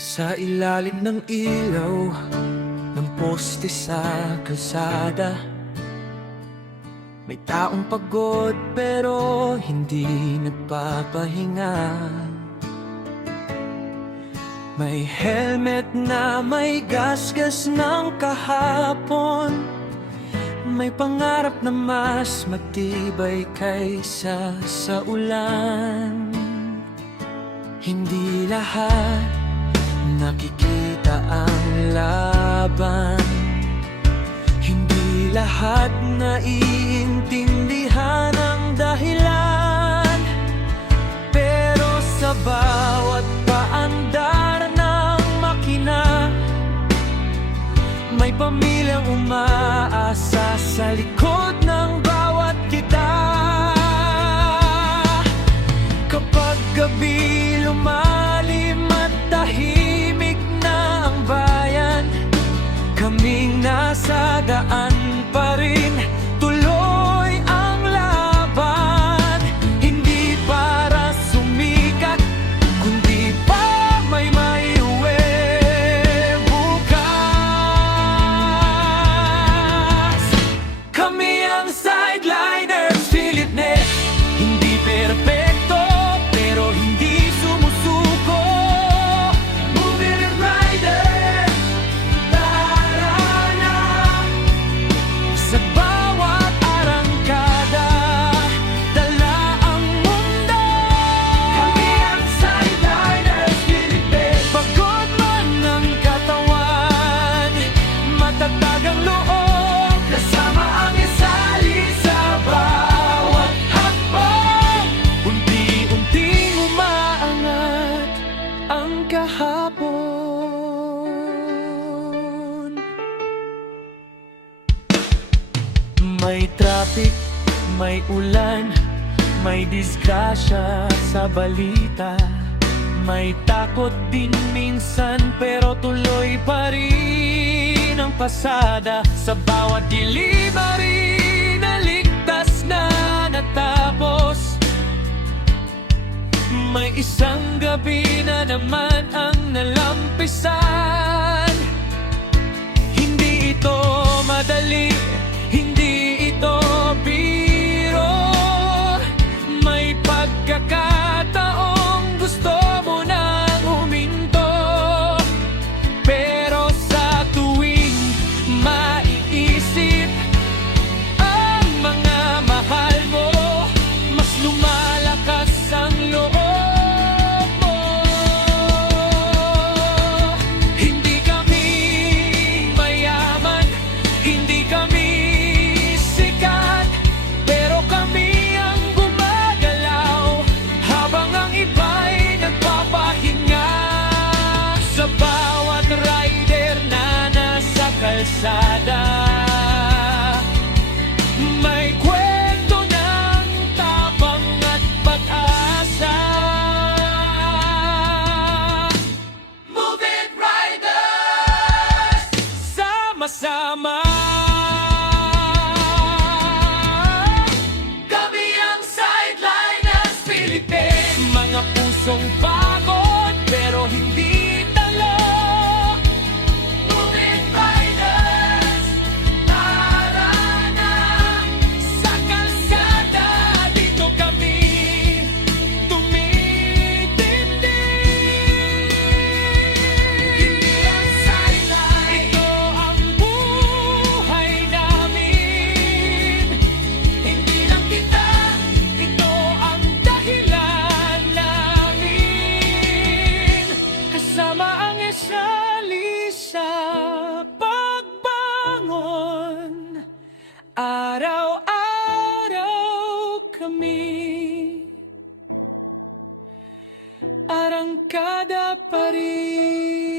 Sa ilalim ng ilaw ng poste sa kalsada, may taong pagod pero hindi nagpapahinga. May helmet na may gasgas ng kahapon, may pangarap na mas matibay kaysa sa ulan. Hindi lahat nakikita ang laban, hindi lahat naiintindihan ang dahilan. Pero sa bawat paandar ng makina, may pamilyang umaasa sa likod ng bawat kita. Kapag gabi lumalim at tahimik na ang bayan, kaming nasa daan pa rin, tuloy ang laban. Hindi para sumikat, kundi pa may maiuwi bukas. Kami ang sideliners, Philipnet. Hindi perpekto, pero hindi sumusuko. Moving and riding, tara na. Sa bawat arangkada, dala ang mundo. Kami ang sideliners, Philipnet. Pagod man ang katawan, matatag ang loob, kasama ang isali sa bawat hakbang. Unti-unting umaangat ang kahapon. May traffic, may ulan, may disgrasya sa balita. May takot din minsan, pero tuloy pa rin ang pasada. Sa bawat delivery na ligtas na natapos, may isang gabi na naman ang nalampisan. Hindi ito madali, hindi ito biro. May pagkakataong gusto mo nang huminto, pero sa tuwing maiisip ang mga mahal mo, mas lumalakas ang loob mo. Hindi kami mayaman, hindi kami sikat, pero kami ang gumagalaw habang ang iba'y nagpapahinga. Sa bawat rider na nasa kalsada, may kwento ng tapang at pag-asa. Move it, riders! Sama-sama, kami ang sideliners, Philippines. Mga pusong pagod pero hindi talo. Move it, riders! Tara na! Sa kalsada, dito kami tumitindig. Hindi ang sideline, ito ang buhay namin. Hindi lang kita, ito ang dahilan namin. Kasama ang isali sa pagbangon, araw-araw kami arangkada pa rin.